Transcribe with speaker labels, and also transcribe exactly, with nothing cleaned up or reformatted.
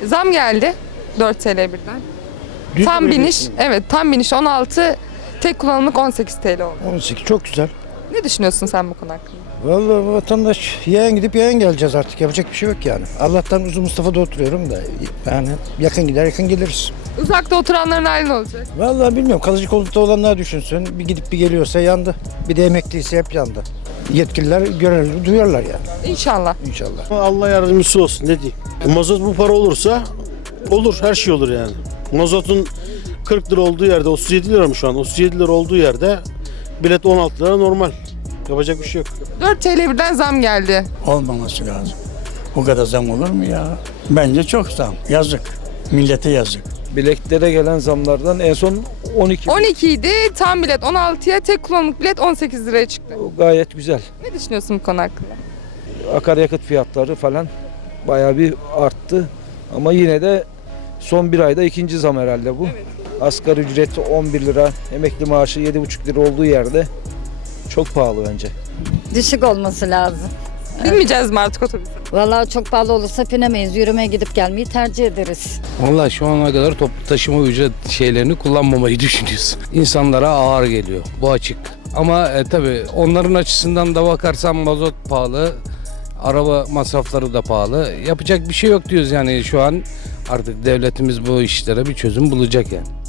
Speaker 1: Zam geldi dört T L birden.
Speaker 2: Düz
Speaker 1: Tam
Speaker 2: öyle
Speaker 1: biniş, evet tam biniş on altı, tek kullanımlık on sekiz T L oldu.
Speaker 2: on sekiz çok güzel.
Speaker 1: Ne düşünüyorsun sen bu konu hakkında?
Speaker 2: Vallahi vatandaş yeğen gidip yeğen geleceğiz artık. Yapacak bir şey yok yani. Allah'tan Uzun Mustafa'da oturuyorum da yani yakın gider yakın geliriz.
Speaker 1: Uzakta oturanların hali ne olacak?
Speaker 2: Vallahi bilmiyorum. Kalıcı konutta olanlar düşünsün. Bir gidip bir geliyorsa yandı. Bir de emekliyse hep yandı. Yetkililer görevli duyarlar yani
Speaker 1: İnşallah.
Speaker 2: inşallah.
Speaker 3: Allah yardımcısı olsun ne diyeyim. Mazot bu para olursa olur, her şey olur yani. Mazotun kırk lira olduğu yerde, otuz yedi lira mı şu an? otuz yedi lira olduğu yerde bilet on altı lira normal. Yapacak bir şey yok.
Speaker 1: dört T L birden zam geldi.
Speaker 4: Olmaması lazım. Bu kadar zam olur mu ya? Bence çok zam. Yazık. Millete yazık.
Speaker 5: Biletlere gelen zamlardan en son on iki.
Speaker 1: on iki idi, tam bilet on altıya, tek kullanımlık bilet on sekiz liraya çıktı.
Speaker 5: O gayet güzel.
Speaker 1: Ne düşünüyorsun bu konu hakkında?
Speaker 5: Akaryakıt fiyatları falan bayağı bir arttı. Ama yine de son bir ayda ikinci zam herhalde bu.
Speaker 1: Evet.
Speaker 5: Asgari ücret on bir lira, emekli maaşı yedi buçuk lira olduğu yerde çok pahalı bence.
Speaker 6: Düşük olması lazım.
Speaker 1: Binmeyeceğiz mi artık otobüse?
Speaker 6: Vallahi çok pahalı olursa binemeyiz. Yürümeye gidip gelmeyi tercih ederiz.
Speaker 7: Vallahi şu ana kadar toplu taşıma ücret şeylerini kullanmamayı düşünüyoruz. İnsanlara ağır geliyor. Bu açık. Ama e, tabii onların açısından da bakarsan mazot pahalı. Araba masrafları da pahalı. Yapacak bir şey yok diyoruz yani şu an. Artık devletimiz bu işlere bir çözüm bulacak yani.